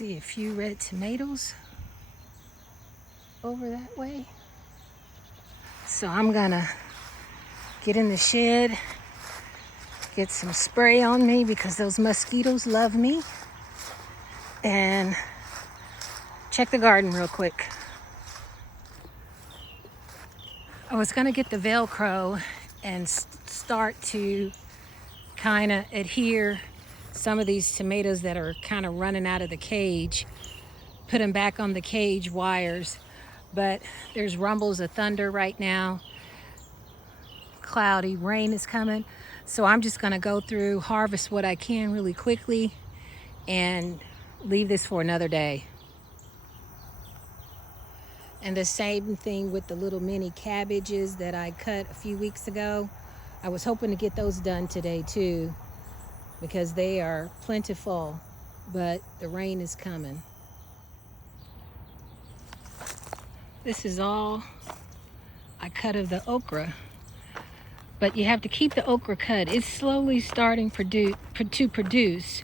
See a few red tomatoes over that way. So I'm gonna get in the shed, get some spray on me because those mosquitoes love me, and check the garden real quick. I was gonna get the Velcro and start to kind of adhere some of these tomatoes that are kind of running out of the cage, put them back on the cage wires, but there's rumbles of thunder right now. Cloudy, rain is coming. So I'm just gonna go through, harvest what I can really quickly, and leave this for another day. And the same thing with the little mini cabbages that I cut a few weeks ago. I was hoping to get those done today too, because they are plentiful, but the rain is coming. This is all I cut of the okra, but you have to keep the okra cut. It's slowly starting to produce,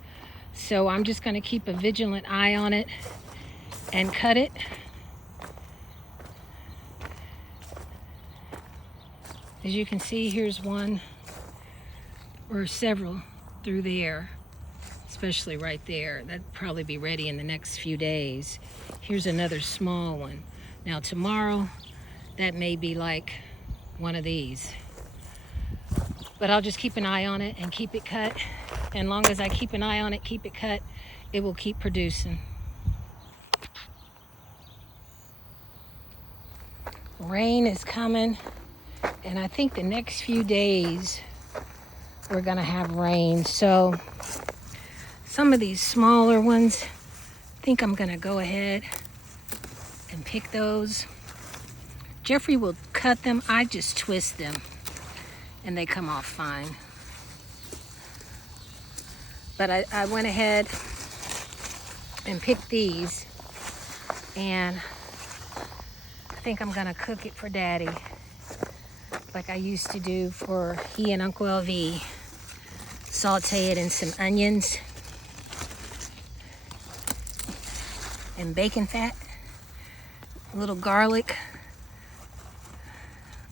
so I'm just gonna keep a vigilant eye on it and cut it. As you can see, here's one or several through there, especially right there. That'd probably be ready in the next few days. Here's another small one. Now tomorrow, that may be like one of these. But I'll just keep an eye on it and keep it cut. And long as I keep an eye on it, keep it cut, it will keep producing. Rain is coming, and I think the next few days we're gonna have rain. So some of these smaller ones, I think I'm gonna go ahead and pick those. Jeffrey will cut them, I just twist them and they come off fine. But I went ahead and picked these, and I think I'm gonna cook it for Daddy like I used to do for he and Uncle Elvy. Saute it in some onions and bacon fat, a little garlic,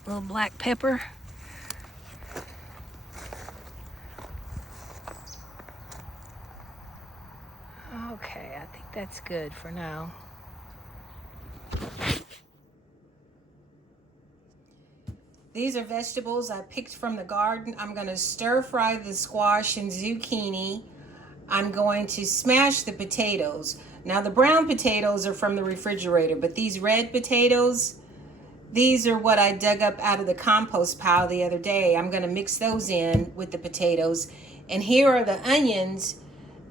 a little black pepper. Okay, I think that's good for now. These are vegetables I picked from the garden. I'm gonna stir fry the squash and zucchini. I'm going to smash the potatoes. Now the brown potatoes are from the refrigerator, but these red potatoes, these are what I dug up out of the compost pile the other day. I'm gonna mix those in with the potatoes. And here are the onions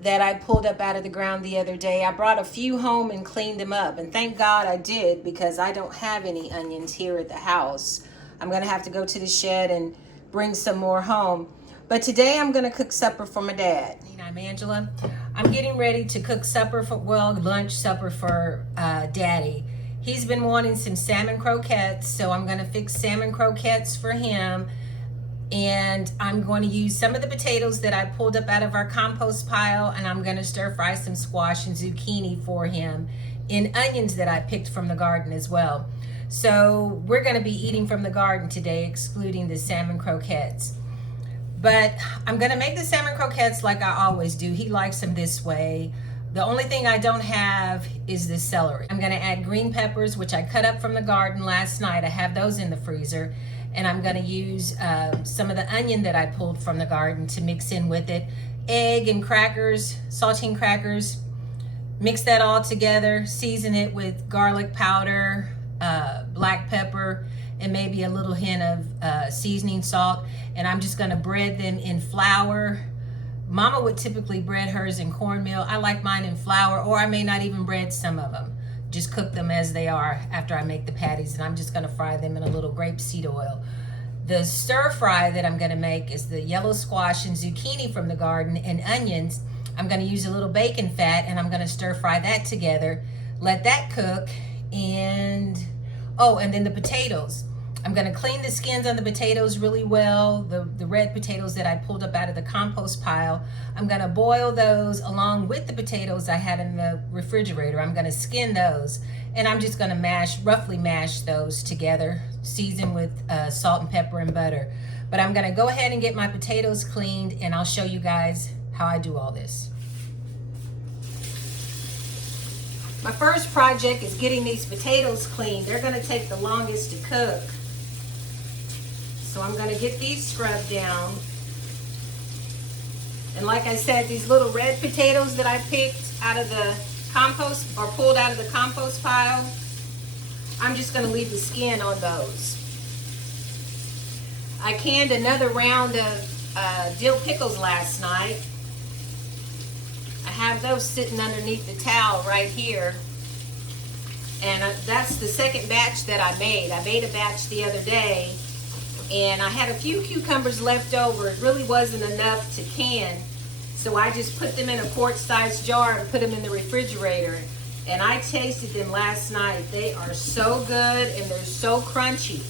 that I pulled up out of the ground the other day. I brought a few home and cleaned them up, and thank God I did, because I don't have any onions here at the house. I'm gonna have to go to the shed and bring some more home. But today I'm gonna cook supper for my dad. I'm Angela. I'm getting ready to cook supper for, lunch supper for Daddy. He's been wanting some salmon croquettes, so I'm gonna fix salmon croquettes for him. And I'm going to use some of the potatoes that I pulled up out of our compost pile, and I'm gonna stir fry some squash and zucchini for him in onions that I picked from the garden as well. So we're gonna be eating from the garden today, excluding the salmon croquettes. But I'm gonna make the salmon croquettes like I always do. He likes them this way. The only thing I don't have is the celery. I'm gonna add green peppers, which I cut up from the garden last night. I have those in the freezer. And I'm gonna use some of the onion that I pulled from the garden to mix in with it. Egg and crackers, saltine crackers. Mix that all together, season it with garlic powder, black pepper, and maybe a little hint of seasoning salt. And I'm just gonna bread them in flour. Mama would typically bread hers in cornmeal. I like mine in flour, or I may not even bread some of them. Just cook them as they are after I make the patties, and I'm just gonna fry them in a little grapeseed oil. The stir fry that I'm gonna make is the yellow squash and zucchini from the garden and onions. I'm gonna use a little bacon fat, and I'm gonna stir fry that together. Let that cook, and oh, and then the potatoes. I'm going to clean the skins on the potatoes really well, the red potatoes that I pulled up out of the compost pile. I'm going to boil those along with the potatoes I had in the refrigerator. I'm going to skin those, and I'm just going to roughly mash those together, season with salt and pepper and butter. But I'm going to go ahead and get my potatoes cleaned, and I'll show you guys how I do all this. My first project is getting these potatoes cleaned. They're going to take the longest to cook. So I'm going to get these scrubbed down. And like I said, these little red potatoes that I picked out of the compost, or pulled out of the compost pile, I'm just going to leave the skin on those. I canned another round of dill pickles last night. I have those sitting underneath the towel right here. And that's the second batch that I made. I made a batch the other day, and I had a few cucumbers left over. It really wasn't enough to can, so I just put them in a quart-sized jar and put them in the refrigerator. And I tasted them last night. They are so good, and they're so crunchy.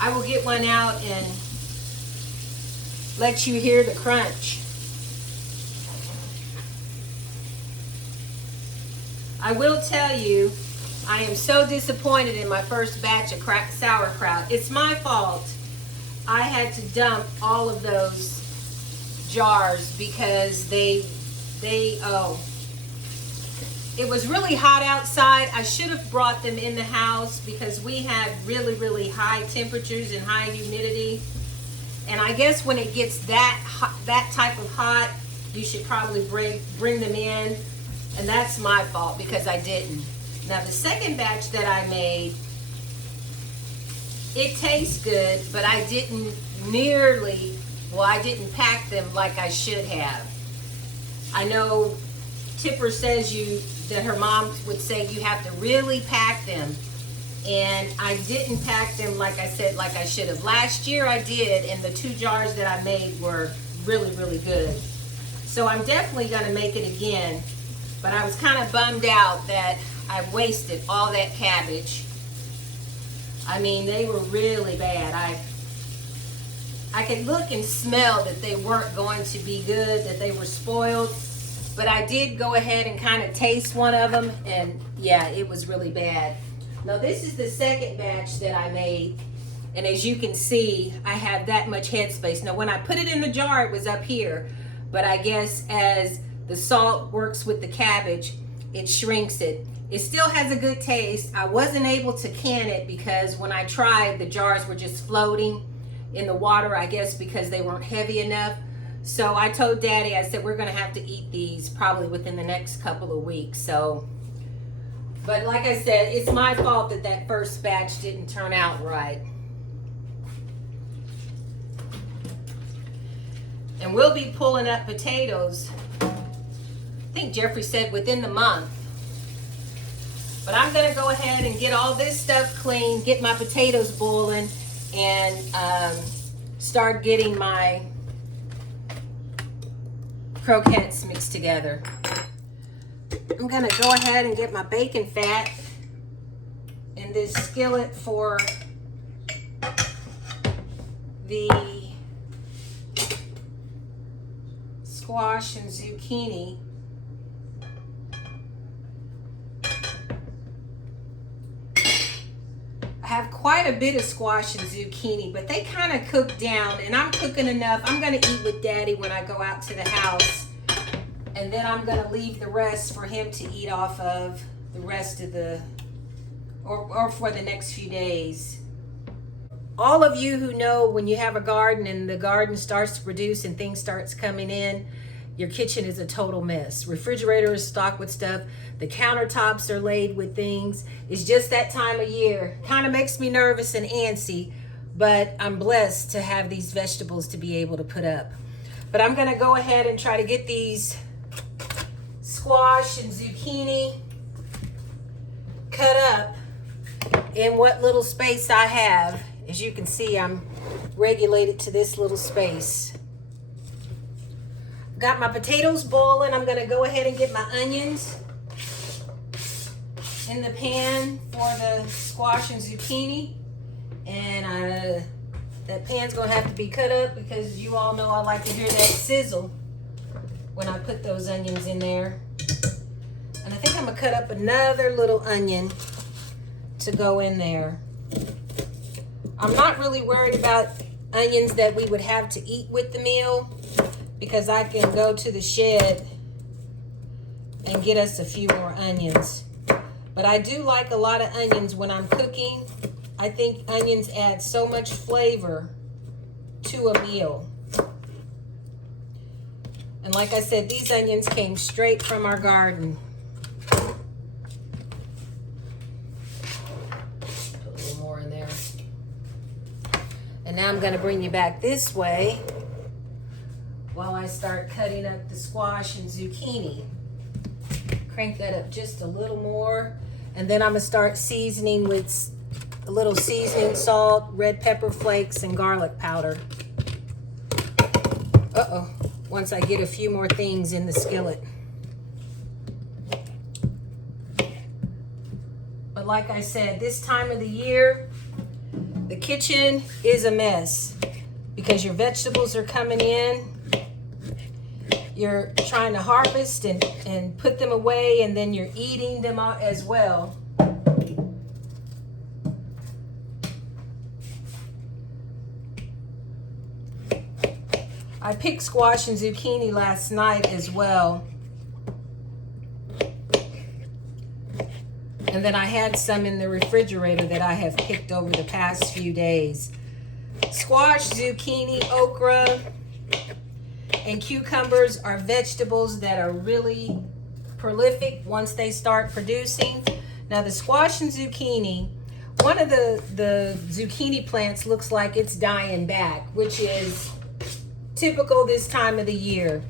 I will get one out and let you hear the crunch. I will tell you, I am so disappointed in my first batch of sauerkraut. It's my fault. I had to dump all of those jars because it was really hot outside. I should have brought them in the house because we had really, really high temperatures and high humidity. And I guess when it gets that type of hot, you should probably bring them in. And that's my fault because I didn't. Now the second batch that I made, it tastes good, but I didn't I didn't pack them like I should have. I know Tipper says that her mom would say you have to really pack them. And I didn't pack them like I said, like I should have. Last year I did, and the 2 jars that I made were really, really good. So I'm definitely gonna make it again. But I was kind of bummed out that I wasted all that cabbage. I mean, they were really bad. I could look and smell that they weren't going to be good, that they were spoiled. But I did go ahead and kind of taste one of them, and yeah, it was really bad. Now this is the second batch that I made, and as you can see, I have that much headspace. Now when I put it in the jar, it was up here, but I guess as the salt works with the cabbage, it shrinks it. It still has a good taste. I wasn't able to can it because when I tried, the jars were just floating in the water, I guess because they weren't heavy enough. So I told Daddy, I said, we're gonna have to eat these probably within the next couple of weeks. So, but like I said, it's my fault that first batch didn't turn out right. And we'll be pulling up potatoes, I think Jeffrey said within the month. But I'm gonna go ahead and get all this stuff clean, get my potatoes boiling, and start getting my croquettes mixed together. I'm gonna go ahead and get my bacon fat in this skillet for the squash and zucchini. I have quite a bit of squash and zucchini, but they kind of cook down, and I'm cooking enough. I'm gonna eat with Daddy when I go out to the house, and then I'm gonna leave the rest for him to eat off of the rest of or for the next few days. All of you who know when you have a garden and the garden starts to produce and things starts coming in, your kitchen is a total mess. Refrigerator is stocked with stuff. The countertops are laid with things. It's just that time of year. Kind of makes me nervous and antsy, but I'm blessed to have these vegetables to be able to put up. But I'm gonna go ahead and try to get these squash and zucchini cut up in what little space I have. As you can see, I'm regulated to this little space. Got my potatoes boiling. I'm gonna go ahead and get my onions in the pan for the squash and zucchini. And that pan's gonna have to be cut up because you all know I like to hear that sizzle when I put those onions in there. And I think I'm gonna cut up another little onion to go in there. I'm not really worried about onions that we would have to eat with the meal because I can go to the shed and get us a few more onions. But I do like a lot of onions when I'm cooking. I think onions add so much flavor to a meal. And like I said, these onions came straight from our garden. Put a little more in there. And now I'm going to bring you back this way while I start cutting up the squash and zucchini. Crank that up just a little more. And then I'm going to start seasoning with a little seasoning salt, red pepper flakes, and garlic powder. Uh-oh. Once I get a few more things in the skillet. But like I said, this time of the year, the kitchen is a mess because your vegetables are coming in. You're trying to harvest and put them away, and then you're eating them out as well. I picked squash and zucchini last night as well. And then I had some in the refrigerator that I have picked over the past few days. Squash, zucchini, okra, and cucumbers are vegetables that are really prolific once they start producing. Now the squash and zucchini, one of the zucchini plants looks like it's dying back, which is typical this time of the year.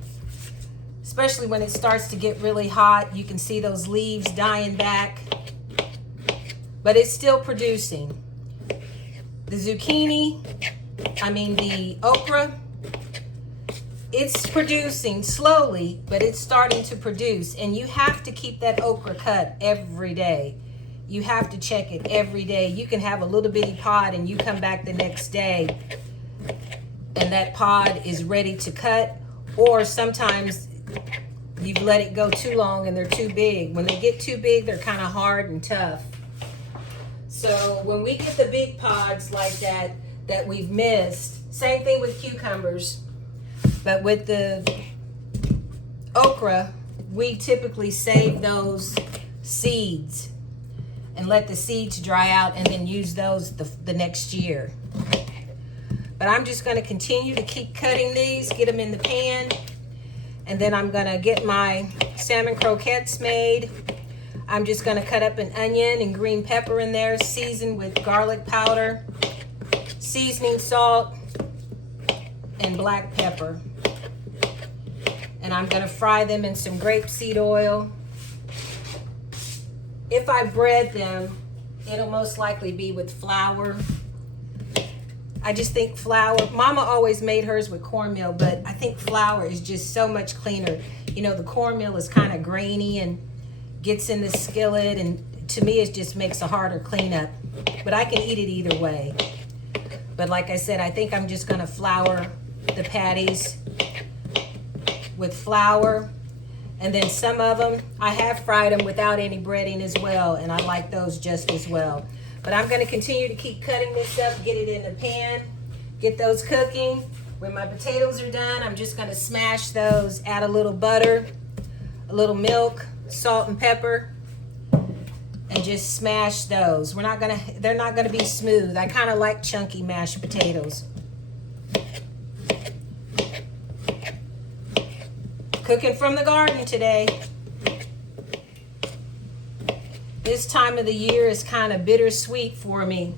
Especially when it starts to get really hot, you can see those leaves dying back. But it's still producing. The the okra, it's producing slowly, but it's starting to produce. And you have to keep that okra cut every day. You have to check it every day. You can have a little bitty pod and you come back the next day and that pod is ready to cut. Or sometimes you've let it go too long and they're too big. When they get too big, they're kind of hard and tough. So when we get the big pods like that we've missed, same thing with cucumbers. But with the okra, we typically save those seeds and let the seeds dry out and then use those the next year. But I'm just going to continue to keep cutting these, get them in the pan. And then I'm going to get my salmon croquettes made. I'm just going to cut up an onion and green pepper in there, seasoned with garlic powder, seasoning salt, and black pepper. And I'm going to fry them in some grapeseed oil. If I bread them, it'll most likely be with flour. I just think flour, Mama always made hers with cornmeal, but I think flour is just so much cleaner. You know, the cornmeal is kind of grainy and gets in the skillet, and to me it just makes a harder cleanup. But I can eat it either way. But like I said, I think I'm just gonna flour the patties with flour. And then some of them, I have fried them without any breading as well, and I like those just as well. But I'm gonna continue to keep cutting this up, get it in the pan, get those cooking. When my potatoes are done, I'm just gonna smash those, add a little butter, a little milk, salt and pepper, and just smash those. They're not gonna be smooth. I kind of like chunky mashed potatoes. Cooking from the garden today. This time of the year is kind of bittersweet for me.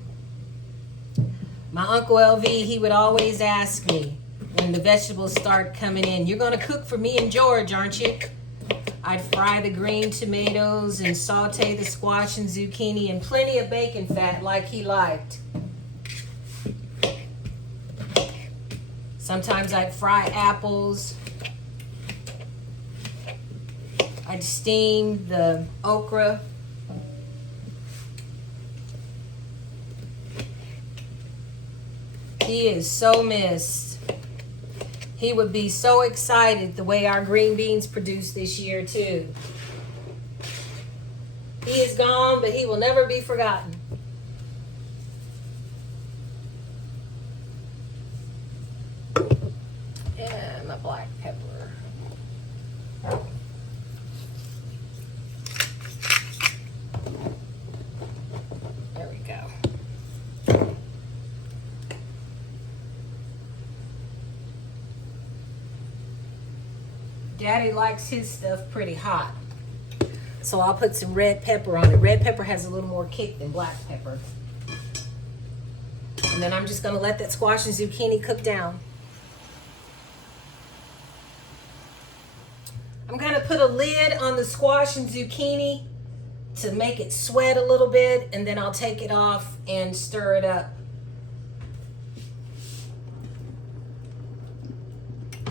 My Uncle Elvy, he would always ask me when the vegetables start coming in, "You're gonna cook for me and George, aren't you?" I'd fry the green tomatoes and saute the squash and zucchini in plenty of bacon fat like he liked. Sometimes I'd fry apples. I'd steam the okra. He is so missed. He would be so excited the way our green beans produce this year too. He is gone, but he will never be forgotten. And my black pepper. There we go. Daddy likes his stuff pretty hot. So I'll put some red pepper on it. Red pepper has a little more kick than black pepper. And then I'm just gonna let that squash and zucchini cook down. I'm gonna put a lid on the squash and zucchini to make it sweat a little bit, and then I'll take it off and stir it up.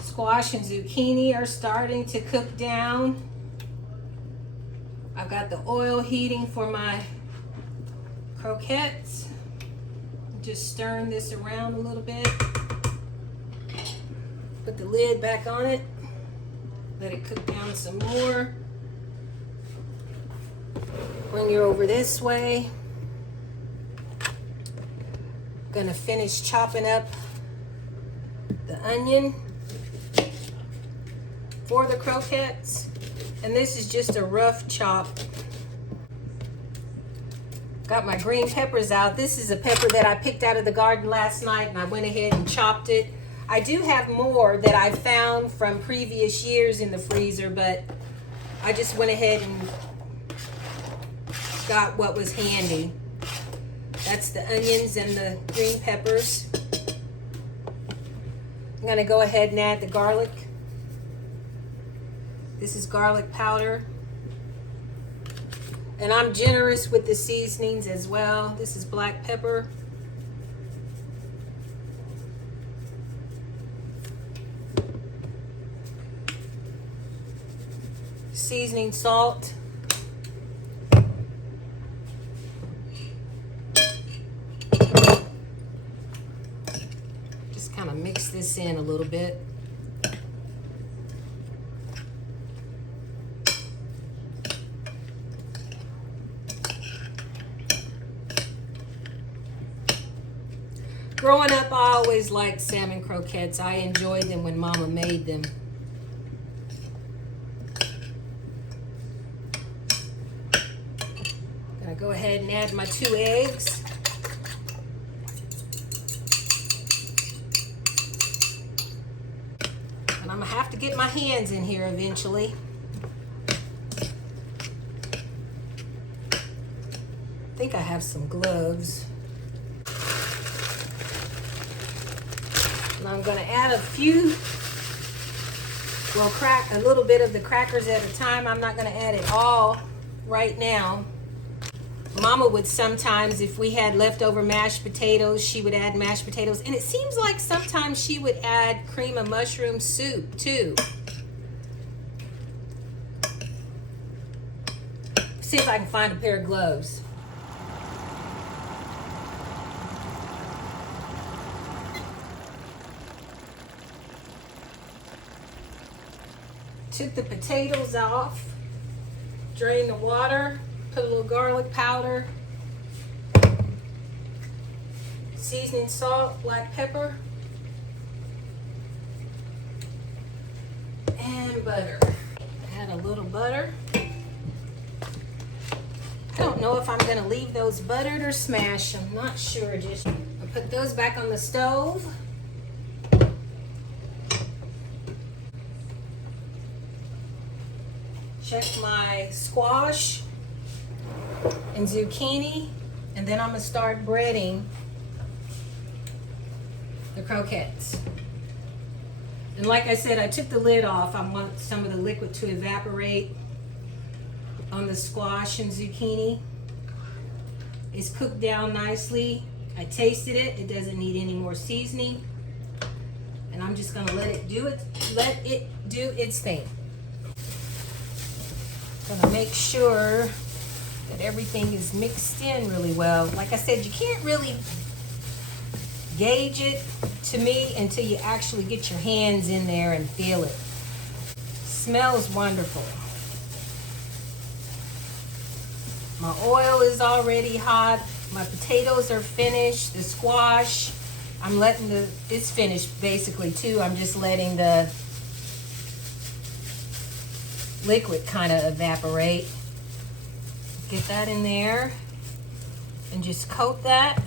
Squash and zucchini are starting to cook down. I've got the oil heating for my croquettes. Just stirring this around a little bit. Put the lid back on it. Let it cook down some more. Bring you over this way. Gonna finish chopping up the onion for the croquettes. And this is just a rough chop. Got my green peppers out. This is a pepper that I picked out of the garden last night, and I went ahead and chopped it. I do have more that I found from previous years in the freezer, but I just went ahead and got what was handy. That's the onions and the green peppers. I'm gonna go ahead and add the garlic. This is garlic powder. And I'm generous with the seasonings as well. This is black pepper. Seasoning salt. Just kind of mix this in a little bit. Growing up, I always liked salmon croquettes. I enjoyed them when Mama made them. Gonna go ahead and add my 2 eggs. And I'm gonna have to get my hands in here eventually. I think I have some gloves. I'm going to add a few, well, a little bit of the crackers at a time. I'm not going to add it all right now. Mama would sometimes, if we had leftover mashed potatoes, she would add mashed potatoes. And it seems like sometimes she would add cream of mushroom soup too. See if I can find a pair of gloves. Took the potatoes off, drained the water, put a little garlic powder, seasoning salt, black pepper, and butter. Add a little butter. I don't know if I'm going to leave those buttered or smash. I'm not sure. I'll put those back on the stove. Check my squash and zucchini, and then I'm gonna start breading the croquettes. And like I said, I took the lid off. I want some of the liquid to evaporate on the squash and zucchini. It's cooked down nicely. I tasted it. It doesn't need any more seasoning. And I'm just gonna let it do its thing. Gonna make sure that everything is mixed in really well. Like I said, you can't really Gauge it to me until you actually get your hands in there and feel it. Smells wonderful. My oil is already hot. My potatoes are finished. The squash, I'm letting it's finished basically too. I'm just letting the liquid kind of evaporate. Get that in there and just coat that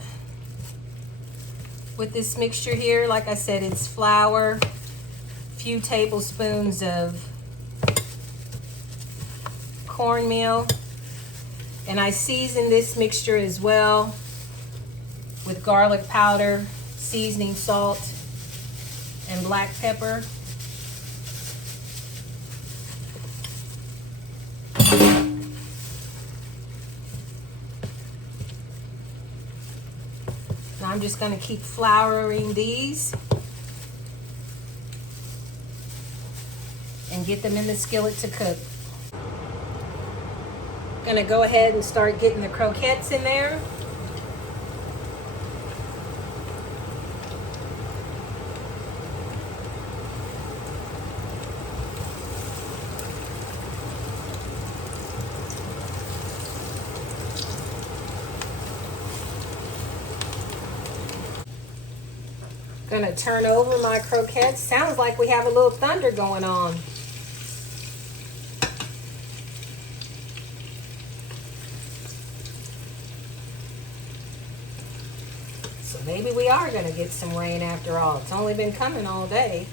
with this mixture here. Like I said, it's flour, a few tablespoons of cornmeal, and I season this mixture as well with garlic powder, seasoning salt, and black pepper. Now I'm just going to keep flouring these and get them in the skillet to cook. I'm going to go ahead and start getting the croquettes in there. Gonna turn over my croquettes. Sounds like we have a little thunder going on. So maybe we are gonna get some rain after all. It's only been coming all day.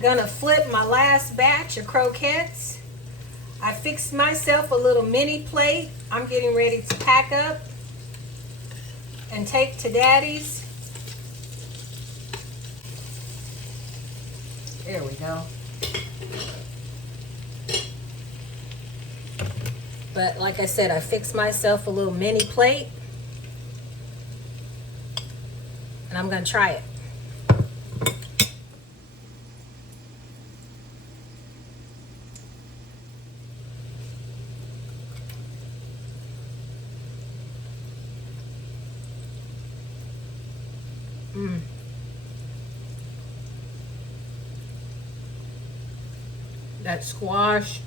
Gonna flip my last batch of croquettes. I fixed myself a little mini plate. I'm getting ready to pack up and take to Daddy's. There we go. But like I said, I fixed myself a little mini plate and I'm gonna try it. That squash,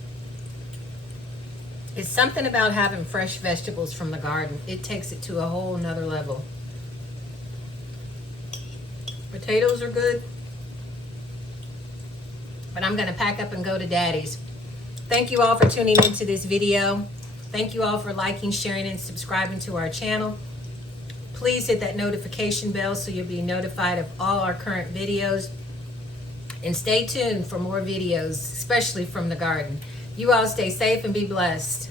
it's something about having fresh vegetables from the garden. It takes it to a whole nother level. Potatoes are good, but I'm gonna pack up and go to Daddy's. Thank you all for tuning into this video. Thank you all for liking, sharing, and subscribing to our channel. Please hit that notification bell so you'll be notified of all our current videos. And stay tuned for more videos, especially from the garden. You all stay safe and be blessed.